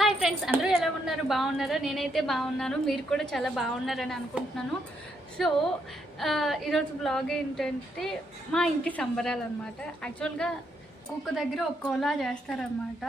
Hi friends అందరూ ఎలా ఉన్నారు? బాగున్నారా? నేనైతే బాగున్నాను. మీరు కూడా చాలా బాగున్నారని అనుకుంటున్నాను. సో ఈరోజు బ్లాగ్ ఏంటంటే మా ఇంటి సంబరాలు అనమాట యాక్చువల్గా కుక్క దగ్గర ఒక్కోలా చేస్తారనమాట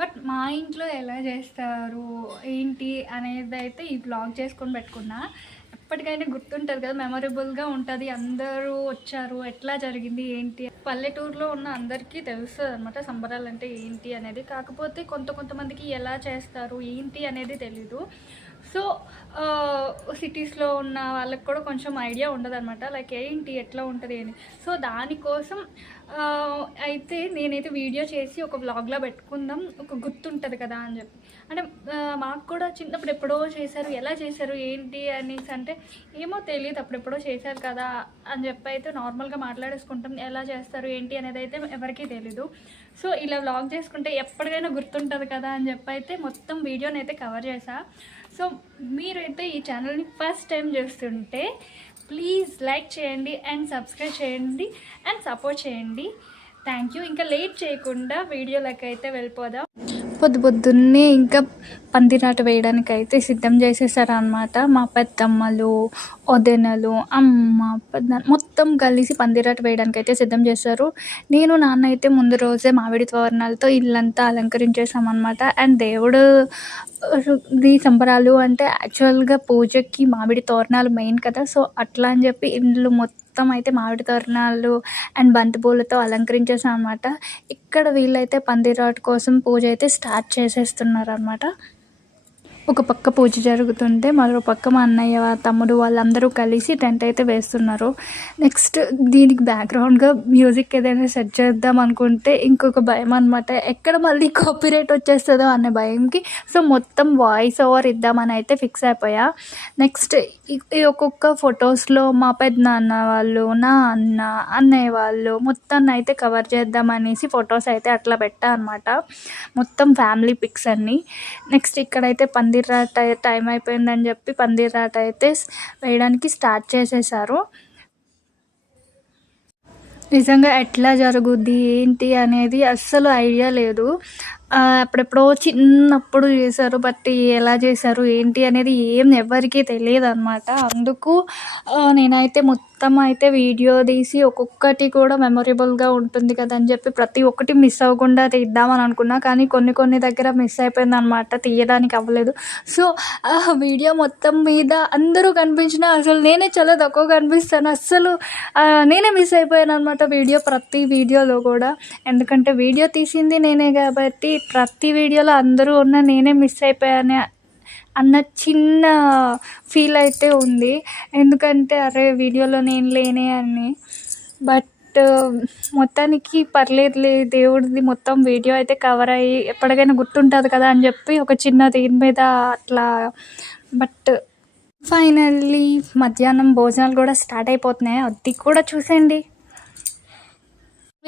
బట్ మా ఇంట్లో ఎలా చేస్తారు ఏంటి అనేది అయితే ఈ బ్లాగ్ చేసుకొని పెట్టుకున్నా. ఎప్పటికైనా గుర్తుంటుంది కదా మెమొరబుల్గా ఉంటుంది. అందరూ వచ్చారు ఎట్లా జరిగింది ఏంటి? పల్లెటూరులో ఉన్న అందరికీ తెలుస్తుంది అనమాట సంబరాలు అంటే ఏంటి అనేది. కాకపోతే కొంత కొంతమందికి ఎలా చేస్తారు ఏంటి అనేది తెలీదు. సో సిటీస్లో ఉన్న వాళ్ళకి కూడా కొంచెం ఐడియా ఉండదన్నమాట. లైక్ ఏంటి ఎట్లా ఉంటుంది అని. సో దానికోసం అయితే నేనైతే వీడియో చేసి ఒక వ్లాగ్లో పెట్టుకుందాం. ఒక గుర్తుంటుంది కదా అని చెప్పి. అంటే మాకు కూడా చిన్నప్పుడు ఎప్పుడో చేశారు. ఎలా చేశారు ఏంటి అనేసి అంటే ఏమో తెలియదు. అప్పుడు ఎప్పుడో చేశారు కదా అని చెప్పి అయితే నార్మల్గా మాట్లాడేసుకుంటాం. ఎలా చేస్తారు ఏంటి అనేది అయితే ఎవరికీ తెలీదు. సో ఇలా వ్లాగ్ చేసుకుంటే ఎప్పటికైనా గుర్తుంటుంది కదా అని చెప్పి అయితే మొత్తం వీడియోని అయితే కవర్ చేశాను సో మీరైతే ఈ ఛానల్ని ఫస్ట్ టైం చూస్తుంటే ప్లీజ్ లైక్ చేయండి అండ్ సబ్స్క్రైబ్ చేయండి అండ్ సపోర్ట్ చేయండి. థ్యాంక్ యూ ఇంకా లేట్ చేయకుండా వీడియోలకైతే అయితే వెళ్ళిపోదాం. పొద్దు పొద్దున్నే ఇంకా పందిరాట వేయడానికి అయితే సిద్ధం చేసేసారు అనమాట మా పెద్దమ్మలు వదినలు అమ్మ పెద్ద మొత్తం కలిసి పందిరాట వేయడానికి అయితే సిద్ధం చేశారు. నేను నాన్న అయితే ముందు రోజే మామిడి తోరణాలతో ఇల్లంతా అలంకరించేసామన్నమాట అండ్ దేవుడు ఈ సంబరాలు అంటే యాక్చువల్గా పూజకి మామిడి తోరణాలు మెయిన్ కదా. సో అట్లా అని చెప్పి ఇల్లు మొత్తం మొత్తం అయితే మామిడి తోరణాలు అండ్ బంతిపూలతో అలంకరించేసాం అనమాట ఇక్కడ వీళ్ళైతే పందిరాట్ కోసం పూజ అయితే స్టార్ట్ చేసేస్తున్నారు అనమాట ఒక పక్క పూజ జరుగుతుంటే మరో పక్క మా అన్నయ్య తమ్ముడు వాళ్ళందరూ కలిసి టెంట్ అయితే వేస్తున్నారు. నెక్స్ట్ దీనికి బ్యాక్గ్రౌండ్గా మ్యూజిక్ ఏదైనా సెట్ చేద్దాం అనుకుంటే ఇంకొక భయం అనమాట ఎక్కడ మళ్ళీ కాపీరైట్ వచ్చేస్తుందో అనే భయంకి. సో మొత్తం వాయిస్ ఓవర్ ఇద్దామని అయితే ఫిక్స్ అయిపోయా. నెక్స్ట్ ఈ ఒక్కొక్క ఫొటోస్లో మా పెద్ద నాన్న వాళ్ళు నా అన్న అన్నయ్య వాళ్ళు మొత్తాన్ని అయితే కవర్ చేద్దామనేసి ఫొటోస్ అయితే అట్లా పెట్టా అనమాట మొత్తం ఫ్యామిలీ పిక్స్ అన్నీ. నెక్స్ట్ ఇక్కడైతే పందిర్ రాట టైం అయిపోయిందని చెప్పి పందిర్ రాట అయితే వేయడానికి స్టార్ట్ చేసేసారు. నిజంగా ఎట్లా జరుగుద్ది ఏంటి అనేది అస్సలు ఐడియా లేదు. అప్పుడెప్పుడో చిన్నప్పుడు చేశారు బట్ ఎలా చేశారు ఏంటి అనేది ఏం ఎవరికీ తెలియదు అనమాట అందుకు నేనైతే మొత్తం మొత్తం అయితే వీడియో తీసి ఒక్కొక్కటి కూడా మెమొరబుల్గా ఉంటుంది కదా అని చెప్పి ప్రతి ఒక్కటి మిస్ అవ్వకుండా తీద్దామని అనుకున్నా. కానీ కొన్ని కొన్ని దగ్గర మిస్ అయిపోయింది అనమాట తీయడానికి అవ్వలేదు. సో ఆ వీడియో మొత్తం మీద అందరూ కనిపించినా అసలు నేనే చాలా తక్కువ కనిపిస్తాను. అస్సలు నేనే మిస్ అయిపోయాను అనమాట వీడియో ప్రతి వీడియోలో కూడా. ఎందుకంటే వీడియో తీసింది నేనే కాబట్టి ప్రతి వీడియోలో అందరూ ఉన్న నేనే మిస్ అయిపోయాను అన్న చిన్న ఫీల్ అయితే ఉంది. ఎందుకంటే అరే వీడియోలో నేను లేనే అని. బట్ uh, మొత్తానికి పర్లేదులే దేవుడిది మొత్తం వీడియో అయితే కవర్ అయ్యి ఎప్పటికైనా గుర్తుంటుంది కదా అని చెప్పి ఒక చిన్న దీని మీద అట్లా. బట్ ఫైనల్లీ మధ్యాహ్నం భోజనాలు కూడా స్టార్ట్ అయిపోతున్నాయి. అది కూడా చూసేయండి.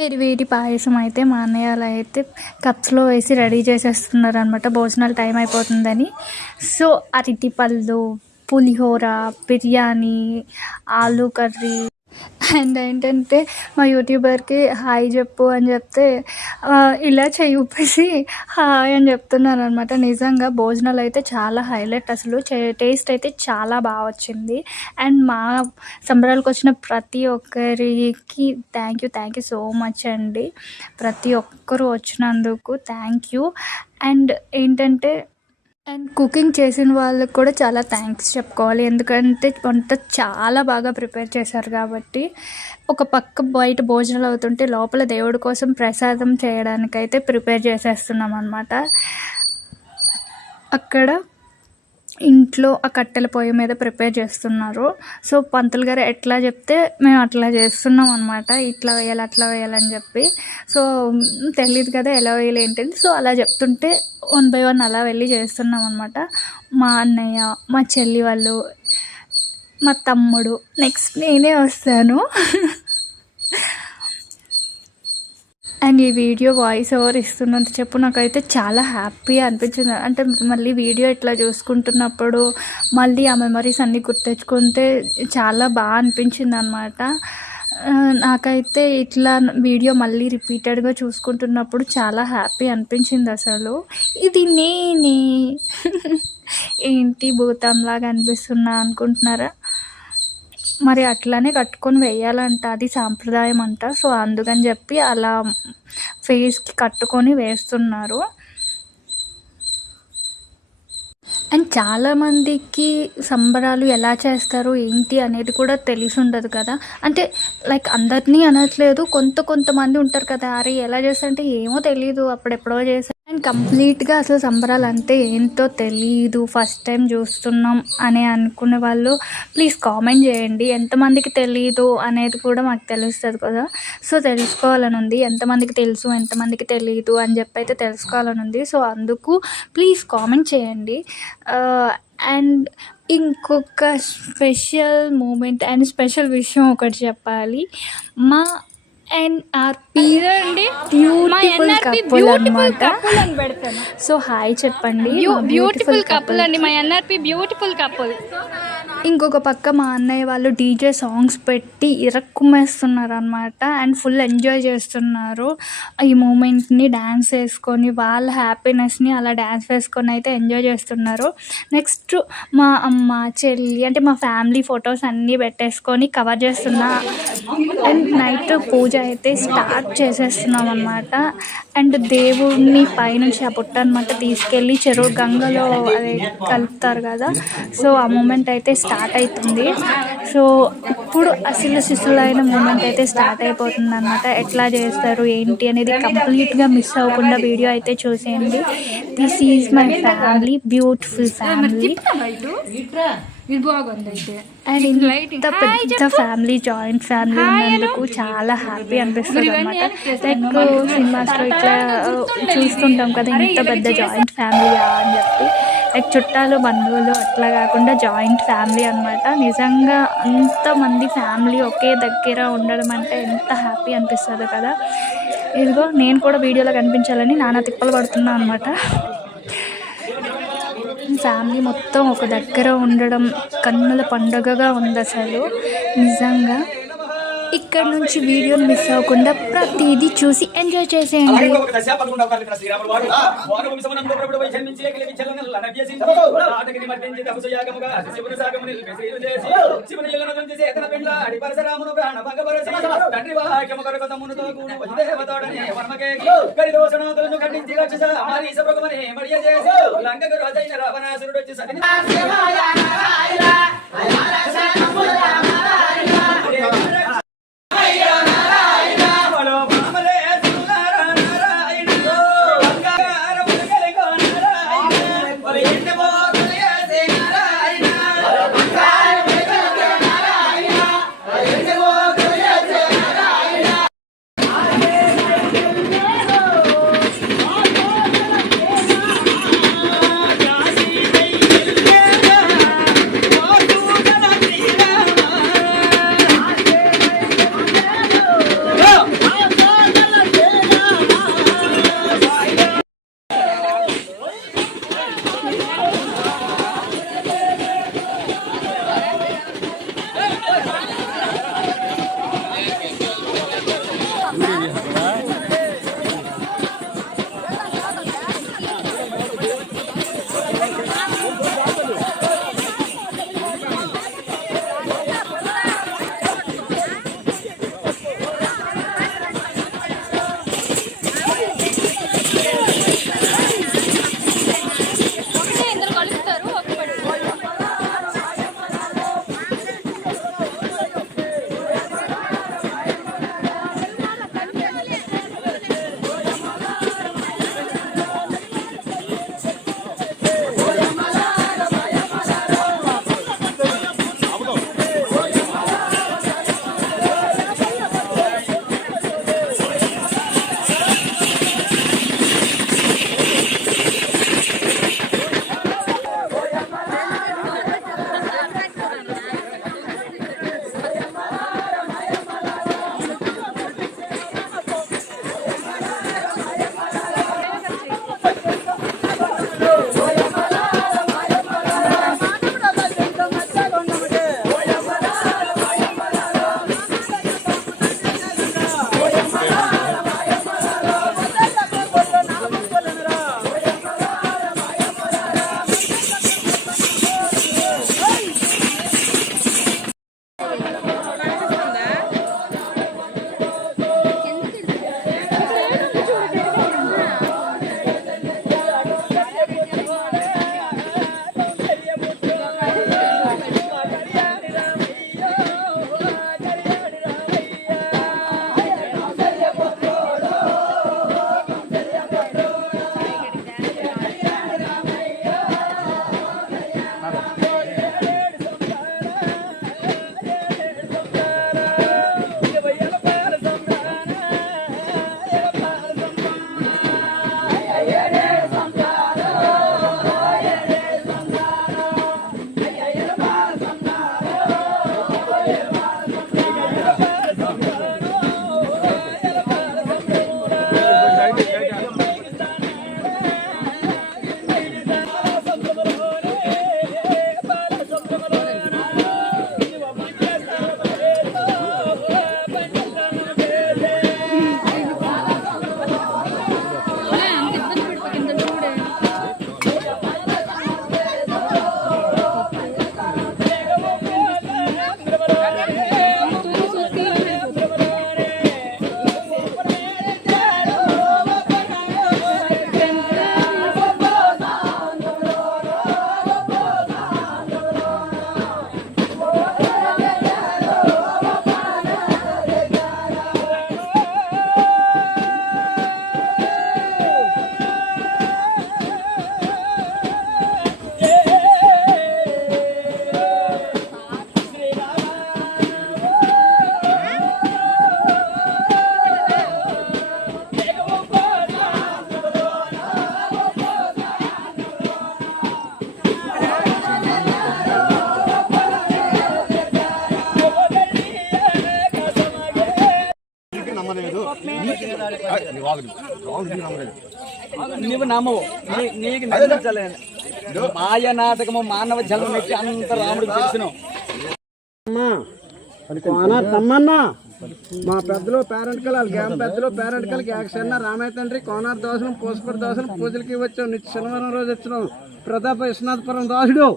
వేడి వేడి పాయసం అయితే మా అన్నయ్య అలా అయితే కప్స్లో వేసి రెడీ చేసేస్తున్నారు అనమాట భోజనాలు టైం అయిపోతుందని. సో అరటిపళ్ళు పులిహోర బిర్యానీ ఆలు కర్రీ అండ్ ఏంటంటే మా యూట్యూబర్కి హాయ్ చెప్పు అని చెప్తే ఇలా చెయ్యి ఊపేసి హాయ్ అని చెప్తున్నాను అనమాట నిజంగా భోజనాలు అయితే చాలా హైలైట్ అసలు. టేస్ట్ అయితే చాలా బాగా వచ్చింది. అండ్ మా సంబరాలకు వచ్చిన ప్రతి ఒక్కరికి thank you thank you so much అండి. ప్రతి ఒక్కరు వచ్చినందుకు థ్యాంక్ యూ అండ్ ఏంటంటే అండ్ కుకింగ్ చేసిన వాళ్ళకి కూడా చాలా థ్యాంక్స్ చెప్పుకోవాలి. ఎందుకంటే వంట చాలా బాగా ప్రిపేర్ చేశారు కాబట్టి ఒక పక్క బయట భోజనాలు అవుతుంటే లోపల దేవుడి కోసం ప్రసాదం చేయడానికైతే ప్రిపేర్ చేసేస్తున్నాం అనమాట అక్కడ ఇంట్లో ఆ కట్టెల పొయ్యి మీద ప్రిపేర్ చేస్తున్నారు. సో పంతులు గారు ఎట్లా చెప్తే మేము అట్లా చేస్తున్నాం అనమాట ఇట్లా వేయాలి అట్లా వేయాలని చెప్పి. సో తెలియదు కదా ఎలా వేయాలి ఏంటని. సో అలా చెప్తుంటే వన్ బై వన్ అలా వెళ్ళి చేస్తున్నాం అనమాట మా అన్నయ్య మా చెల్లి వాళ్ళు మా తమ్ముడు నెక్స్ట్ నేనే వస్తాను. అండ్ ఈ వీడియో వాయిస్ ఓవర్ ఇస్తున్నంత చెప్పు నాకైతే చాలా హ్యాపీ అనిపించింది. అంటే మళ్ళీ వీడియో ఇట్లా చూసుకుంటున్నప్పుడు మళ్ళీ ఆ మెమరీస్ అన్నీ గుర్తెచ్చుకుంటే చాలా బాగా అనిపించింది అనమాట నాకైతే ఇట్లా వీడియో మళ్ళీ రిపీటెడ్గా చూసుకుంటున్నప్పుడు చాలా హ్యాపీ అనిపించింది అసలు. ఇది నేనే. ఏంటి భూతంలాగా అనిపిస్తున్నా అనుకుంటున్నారా? మరి అట్లానే కట్టుకొని వేయాలంట. అది సాంప్రదాయం అంట సో అందుకని చెప్పి అలా ఫేస్కి కట్టుకొని వేస్తున్నారు. అండ్ చాలామందికి సంబరాలు ఎలా చేస్తారు ఏంటి అనేది కూడా తెలిసి ఉండదు కదా. అంటే లైక్ అందరినీ అనట్లేదు. కొంత కొంతమంది ఉంటారు కదా. అరే ఎలా చేస్తారంటే ఏమో తెలియదు అప్పుడెప్పుడో చేశారు కంప్లీట్గా అసలు సంబరాలు అంటే ఏంటో తెలియదు ఫస్ట్ టైం చూస్తున్నాం అని అనుకునే వాళ్ళు ప్లీజ్ కామెంట్ చేయండి. ఎంతమందికి తెలియదు అనేది కూడా మాకు తెలుస్తుంది కదా. సో తెలుసుకోవాలని ఉంది. ఎంతమందికి తెలుసు ఎంతమందికి తెలియదు అని చెప్పి అయితే తెలుసుకోవాలని ఉంది. సో అందుకు ప్లీజ్ కామెంట్ చేయండి. అండ్ ఇంకొక స్పెషల్ మూమెంట్ అండ్ స్పెషల్ విషయం ఒకటి చెప్పాలి. మా ఎన్ఆర్పి అండి బ్యూటిఫుల్ కపుల్ అనమాట అని పెడతాను. సో హాయ్ చెప్పండి. బ్యూటిఫుల్ కపుల్ అండి. మా ఎన్ఆర్పి బ్యూటిఫుల్ కపుల్ ఇంకొక పక్క మా అన్నయ్య వాళ్ళు డీజే సాంగ్స్ పెట్టి ఇరక్కుమేస్తున్నారు అనమాట అండ్ ఫుల్ ఎంజాయ్ చేస్తున్నారు. ఈ మూమెంట్ని డ్యాన్స్ వేసుకొని వాళ్ళ హ్యాపీనెస్ని అలా డ్యాన్స్ వేసుకొని అయితే ఎంజాయ్ చేస్తున్నారు. నెక్స్ట్ మా అమ్మ చెల్లి అంటే మా ఫ్యామిలీ ఫొటోస్ అన్నీ పెట్టేసుకొని కవర్ చేస్తున్నా అండ్ నైట్ పూజ అయితే స్టార్ట్ చేసేస్తున్నాం అనమాట అండ్ దేవుడిని పైనుంచి ఆ పుట్ట అనమాట తీసుకెళ్ళి చెరువు గంగలో అదే కలుపుతారు కదా. సో ఆ మూమెంట్ అయితే స్టార్ట్ అవుతుంది. సో ఇప్పుడు అసలు శిశులైన మూమెంట్ అయితే స్టార్ట్ అయిపోతుంది అనమాట ఎట్లా చేస్తారు ఏంటి అనేది కంప్లీట్గా మిస్ అవ్వకుండా వీడియో అయితే చూసేయండి. This is my family beautiful family and ఇంత పెద్ద ఫ్యామిలీ జాయింట్ ఫ్యామిలీ ఉన్నందుకు చాలా హ్యాపీ అనిపిస్తుంది అనమాట లైక్ సినిమాస్లో ఇట్లా చూస్తుంటాం కదా ఇంత పెద్ద జాయింట్ ఫ్యామిలీయా అని చెప్పి. లైక్ చుట్టాలు బంధువులు అట్లా కాకుండా జాయింట్ ఫ్యామిలీ అనమాట నిజంగా అంతమంది ఫ్యామిలీ ఒకే దగ్గర ఉండడం అంటే ఎంత హ్యాపీ అనిపిస్తుంది కదా. ఇదిగో నేను కూడా వీడియోలో కనిపించాలని నానా తిప్పలు పడుతున్నా అనమాట ఫ్యామిలీ మొత్తం ఒక దగ్గర ఉండడం కన్నుల పండుగగా ఉంది అసలు. నిజంగా ఇక్కడ నుంచి వీడియోని మిస్ అవ్వకుండా ప్రతిదీ చూసి ఎంజాయ్ చేసేయండి. పదకొండవ కాలం నీవు నమ్మవు నీ- నీకు నమ్మించలేదు మాయ నాటకము మానవ జన్మ నెట్టి అంత రాముడికి తెలుసును కోన తమ్మన్న. మా పెద్దలు పేరెంట్ కల్ వాళ్ళ గ్రామ పెద్దలు పేరెంట్ కల్కి యాక్షన్ రామయ్య తండ్రి కోనార్ దోసనం పూసపడి దోసనం పూజలకి వచ్చాం నిత్య శనివారం రోజు వచ్చినాం. ప్రతాప విశ్వనాథపురం దాసుడు.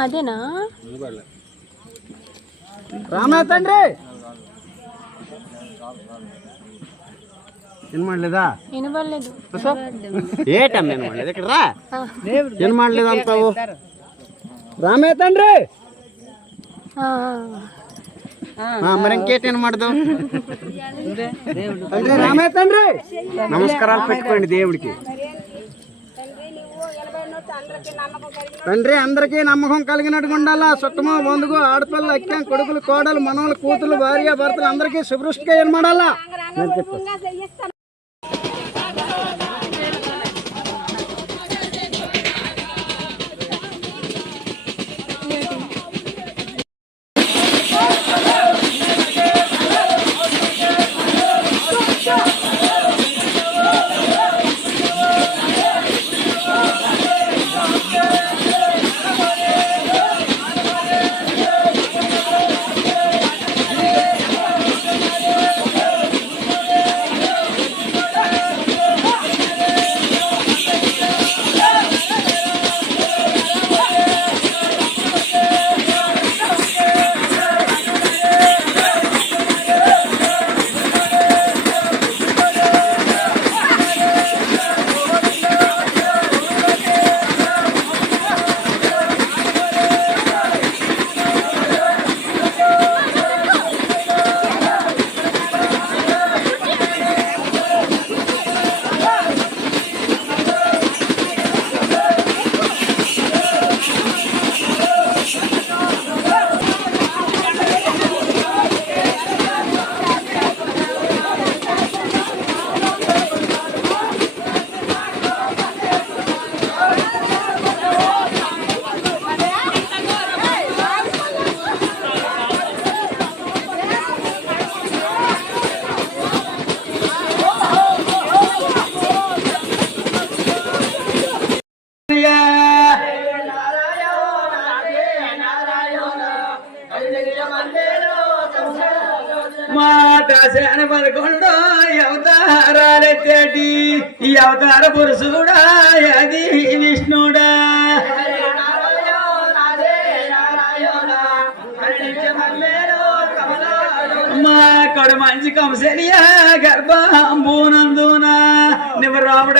అదేనా? రామయ్య తండ్రి! వినమాడలేదా వినబడలేదు. ఏటమ్మా వినమాడలేదు ఇక్కడ రా. వినమాడలేదు అంటావు రామయ్య తండ్రి! ఆ, మరి ఇంకేటి వినమాడదు తండ్రి రామయ్య తండ్రి! నమస్కారాలు పెట్టుకోండి దేవుడికి. తండ్రి అందరికీ నమ్మకం కలిగినట్టుగా ఉండాలా? చుట్టమో బంధువు ఆడపిల్లలు అక్కాం కొడుకులు కోడలు మనవలు కూతురు భార్య భర్తలు అందరికీ శుభృష్టిగా ఏర్పడాలా? మాట శరణ పదకొండో ఈ అవతార పురుషుడా అది విష్ణుడా. మా కడు మంచి కంసరియా గర్భంబునందున. నివ రాముడ